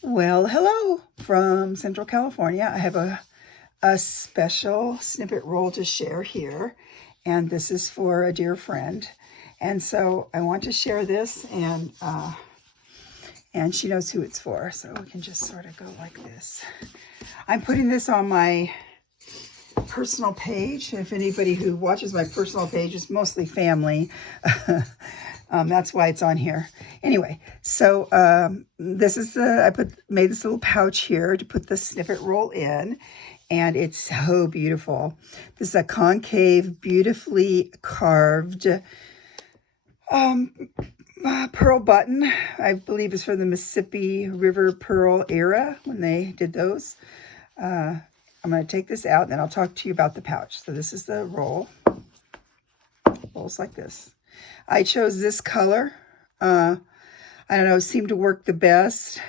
Well, hello from Central California. I have a special snippet roll to share here, and this is for a dear friend. And so I want to share this, and she knows who it's for, so we can just sort of go like this. I'm putting this on my personal page. If anybody who watches my personal page is mostly family, that's why it's on here. Anyway, so this is made this little pouch here to put the snippet roll in, and it's so beautiful. This is a concave, beautifully carved pearl button. I believe it's from the Mississippi River Pearl era when they did those. I'm going to take this out, and then I'll talk to you about the pouch. So this is the roll. Rolls like this. I chose this color. I don't know, it seemed to work the best.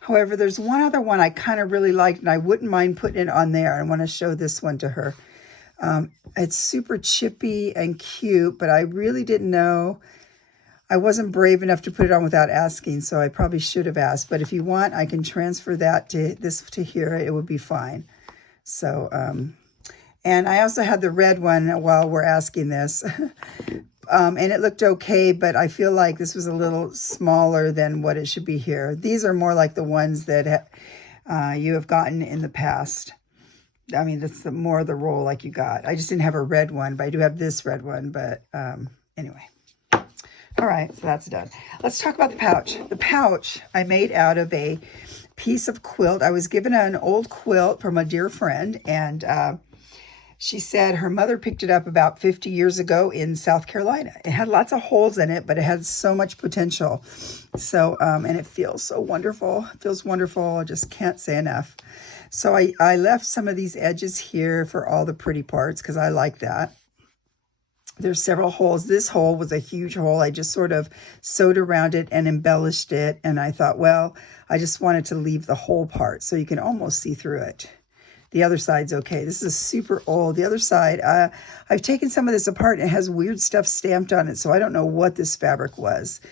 However, there's one other one I kind of really liked, and I wouldn't mind putting it on there. I want to show this one to her. It's super chippy and cute, but I really didn't know. I wasn't brave enough to put it on without asking, so I probably should have asked. But if you want, I can transfer that to here. It would be fine. So, and I also had the red one while we're asking this. And it looked okay, but I feel like this was a little smaller than what it should be here. These are more like the ones that you have gotten in the past. I mean, that's more of the roll like you got. I just didn't have a red one, but I do have this red one. But anyway. All right, so that's done. Let's talk about the pouch. The pouch I made out of a piece of quilt. I was given an old quilt from a dear friend, and she said her mother picked it up about 50 years ago in South Carolina. It had lots of holes in it, but it had so much potential. So, and it feels so wonderful. It feels wonderful. I just can't say enough. So I left some of these edges here for all the pretty parts because I like that. There's several holes. This hole was a huge hole. I just sort of sewed around it and embellished it. And I thought, well, I just wanted to leave the whole part so you can almost see through it. The other side's okay. This is super old. The other side, I've taken some of this apart and it has weird stuff stamped on it. So I don't know what this fabric was.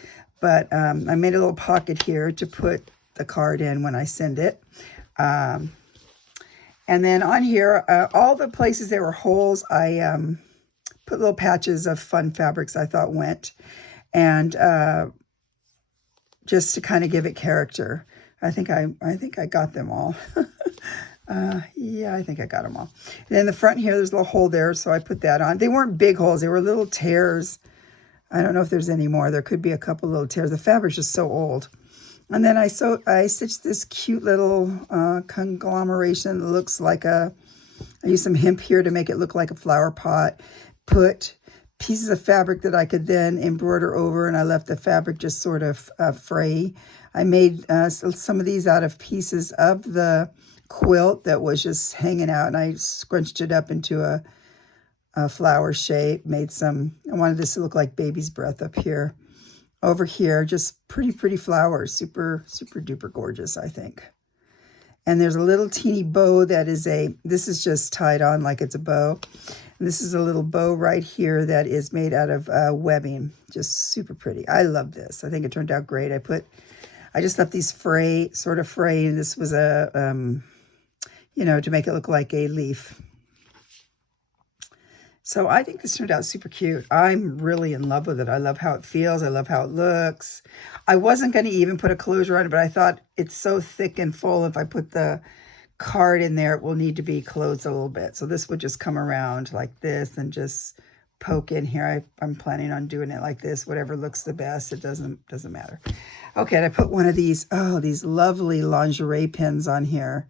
But I made a little pocket here to put the card in when I send it. And then on here, all the places there were holes, I put little patches of fun fabrics I thought went, and just to kind of give it character. I think I got them all. Yeah, I think I got them all. And then the front here, there's a little hole there, so I put that on. They weren't big holes. They were little tears. I don't know if there's any more. There could be a couple little tears. The fabric's just so old. And then I stitched this cute little conglomeration that looks like I used some hemp here to make it look like a flower pot. Put pieces of fabric that I could then embroider over, and I left the fabric just sort of fray. I made some of these out of pieces of the quilt that was just hanging out, and I scrunched it up into a flower shape. Made some, I wanted this to look like baby's breath up here. Over here, just pretty flowers, super duper gorgeous, I think. And there's a little teeny bow this is just tied on like it's a bow. And this is a little bow right here that is made out of webbing. Just super pretty. I love this. I think it turned out great. I just left these sort of fray, and this was to make it look like a leaf. So I think this turned out super cute. I'm really in love with it. I love how it feels. I love how it looks. I wasn't going to even put a closure on it, but I thought it's so thick and full. If I put the card in there, it will need to be closed a little bit. So this would just come around like this and just poke in here. I'm planning on doing it like this. Whatever looks the best. It doesn't matter. Okay, and I put one of these lovely lingerie pins on here.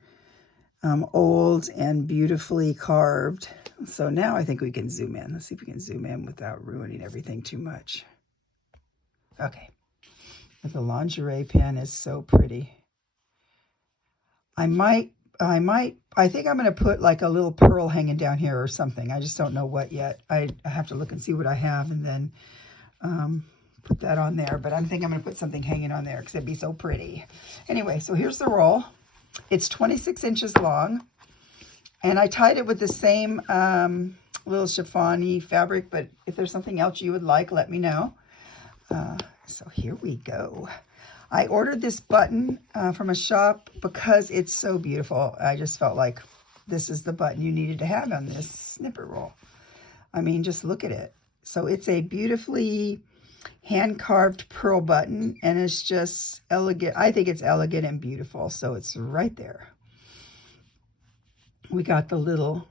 Old and beautifully carved. So now I think we can zoom in. Let's see if we can zoom in without ruining everything too much. Okay. But the lingerie pin is so pretty. I think I'm going to put like a little pearl hanging down here or something. I just don't know what yet. I have to look and see what I have and then put that on there. But I think I'm going to put something hanging on there because it'd be so pretty. Anyway, so here's the roll. It's 26 inches long. And I tied it with the same little chiffon-y fabric, but if there's something else you would like, let me know. So here we go. I ordered this button from a shop because it's so beautiful. I just felt like this is the button you needed to have on this snippet roll. I mean, just look at it. So it's a beautifully hand-carved pearl button, and it's just elegant. I think it's elegant and beautiful, so it's right there. We got the little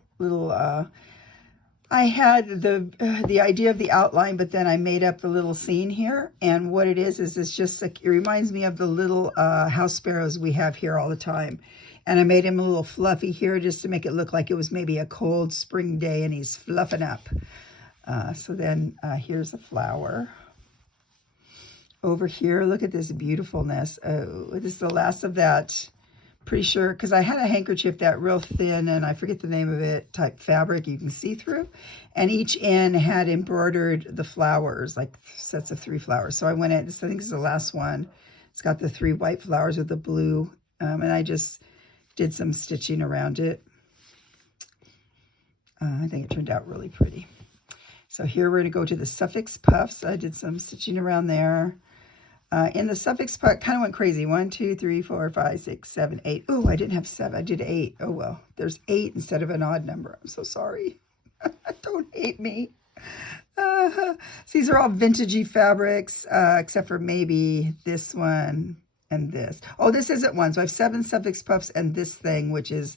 I had the idea of the outline, but then I made up the little scene here. And what it is it's just like, it reminds me of the little house sparrows we have here all the time. And I made him a little fluffy here just to make it look like it was maybe a cold spring day and he's fluffing up. So then here's a flower. Over here, look at this beautifulness. This is the last of that. Pretty sure, because I had a handkerchief that real thin, and I forget the name of it, type fabric you can see through. And each end had embroidered the flowers, like sets of 3 flowers. So I went in, I think this is the last one. It's got the 3 white flowers with the blue. And I just did some stitching around it. I think it turned out really pretty. So here we're going to go to the suffix puffs. I did some stitching around there. In the suffix part, kind of went crazy. 1, 2, 3, 4, 5, 6, 7, 8. Oh, I didn't have 7. I did 8. Oh, well. There's 8 instead of an odd number. I'm so sorry. Don't hate me. These are all vintagey fabrics, except for maybe this one and this. Oh, this isn't one. So I have 7 suffix puffs and this thing, which is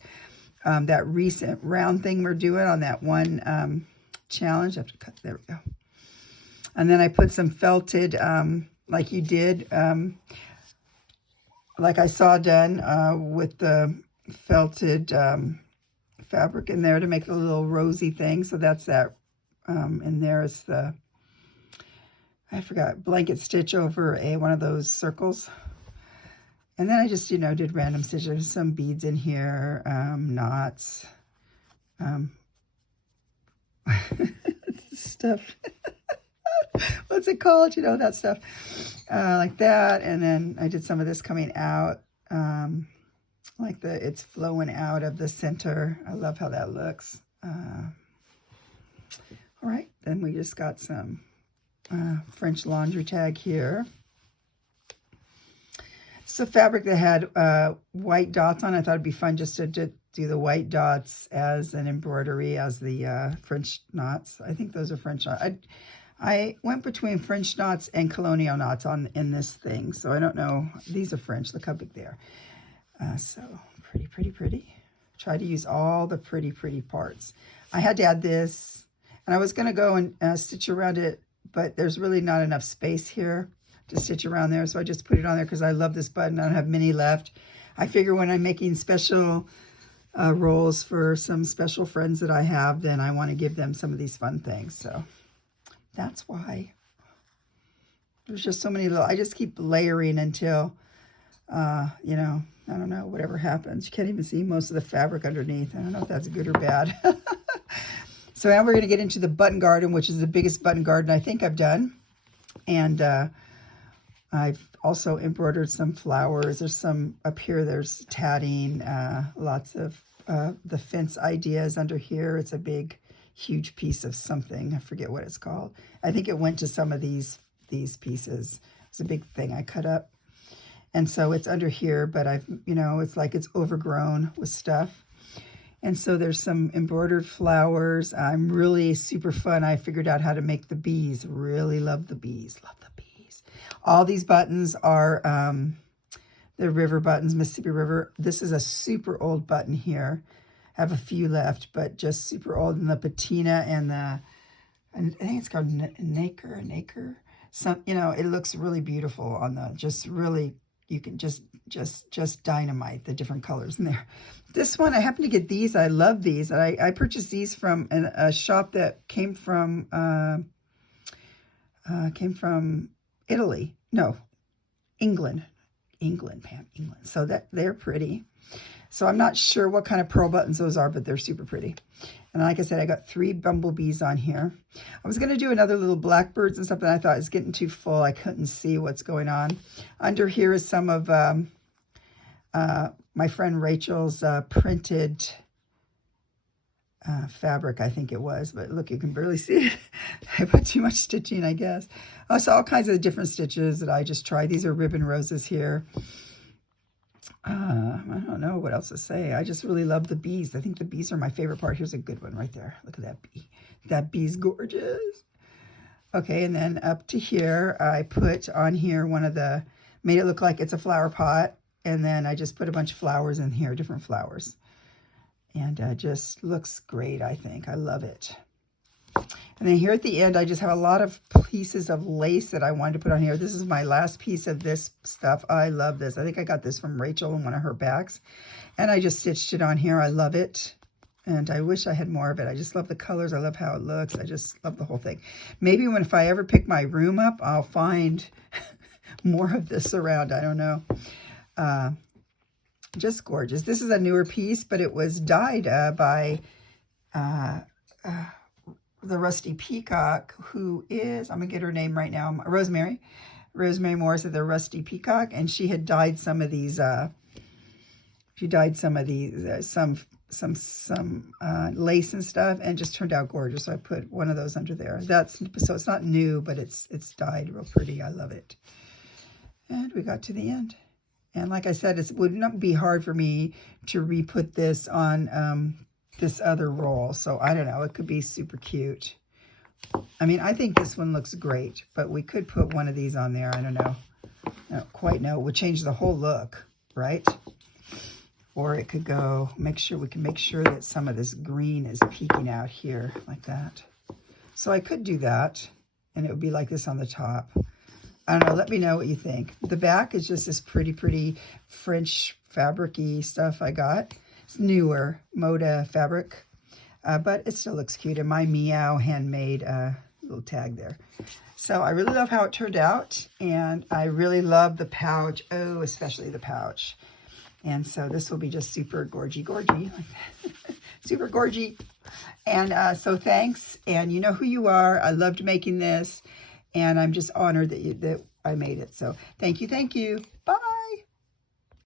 that recent round thing we're doing on that one challenge. I have to cut. There we go. And then I put some felted... like you did, like I saw done with the felted fabric in there to make a little rosy thing. So that's that. And there is the, I forgot, blanket stitch over one of those circles. And then I just, did random stitches, some beads in here, knots, stuff. What's it called? That stuff. Like that. And then I did some of this coming out. Like it's flowing out of the center. I love how that looks. All right. Then we just got some French laundry tag here. It's a fabric that had white dots on. I thought it'd be fun just to do the white dots as an embroidery, as the French knots. I think those are French knots. I went between French knots and colonial knots in this thing. So I don't know. These are French. Look how big they are. So pretty, pretty, pretty. Try to use all the pretty, pretty parts. I had to add this. And I was going to go and stitch around it. But there's really not enough space here to stitch around there. So I just put it on there because I love this button. I don't have many left. I figure when I'm making special rolls for some special friends that I have, then I want to give them some of these fun things. So... that's why. There's just so many little, I just keep layering until, I don't know, whatever happens. You can't even see most of the fabric underneath. I don't know if that's good or bad. So now we're going to get into the button garden, which is the biggest button garden I think I've done. And I've also embroidered some flowers. There's some up here, there's tatting, lots of the fence ideas under here. It's a big... huge piece of something. I forget what it's called. I think it went to some of these pieces. It's a big thing I cut up. And so it's under here, but it's like it's overgrown with stuff. And so there's some embroidered flowers. I'm really super fun. I figured out how to make the bees. Really love the bees. Love the bees. All these buttons are the river buttons, Mississippi River. This is a super old button here. I have a few left, but just super old. And the patina and I think it's called nacre. Some, it looks really beautiful on just really, you can just dynamite the different colors in there. This one, I happen to get these. I love these. I purchased these from a shop that came from Italy. No, England. Pam, England. So they're pretty. So I'm not sure what kind of pearl buttons those are, but they're super pretty. And like I said, I got 3 bumblebees on here. I was going to do another little blackbirds and stuff, but I thought it was getting too full. I couldn't see what's going on. Under here is some of my friend Rachel's printed fabric, I think it was, but look, you can barely see it. I put too much stitching, I guess. Oh, so all kinds of different stitches that I just tried. These are ribbon roses here. I don't know what else to say. I just really love the bees. I think the bees are my favorite part. Here's a good one right there. Look at that bee. That bee's gorgeous. Okay, and then up to here, I put on here made it look like it's a flower pot. And then I just put a bunch of flowers in here, different flowers. And just looks great, I think. I love it. And then here at the end, I just have a lot of pieces of lace that I wanted to put on here. This is my last piece of this stuff. I love this. I think I got this from Rachel in one of her bags. And I just stitched it on here. I love it. And I wish I had more of it. I just love the colors. I love how it looks. I just love the whole thing. Maybe if I ever pick my room up, I'll find more of this around. I don't know. Just gorgeous. This is a newer piece, but it was dyed by the Rusty Peacock, who is, I'm going to get her name right now, Rosemary Morris of the Rusty Peacock, and she had dyed some of these, some lace and stuff, and just turned out gorgeous. So I put one of those under there. So it's not new, but it's dyed real pretty. I love it. And we got to the end. And like I said, it would not be hard for me to re-put this on this other roll. So I don't know. It could be super cute. I mean, I think this one looks great, but we could put one of these on there. I don't know. I don't quite know. It would change the whole look, right? Or it could go, we can make sure that some of this green is peeking out here like that. So I could do that, and it would be like this on the top. I don't know. Let me know what you think. The back is just this pretty French fabric-y stuff I got. It's newer Moda fabric, but it still looks cute. And my Meow handmade little tag there. So I really love how it turned out, and I really love the pouch. Oh, especially the pouch. And so this will be just super gorgy, super gorgy. And so thanks, and you know who you are. I loved making this, and I'm just honored that I made it. So thank you. Bye.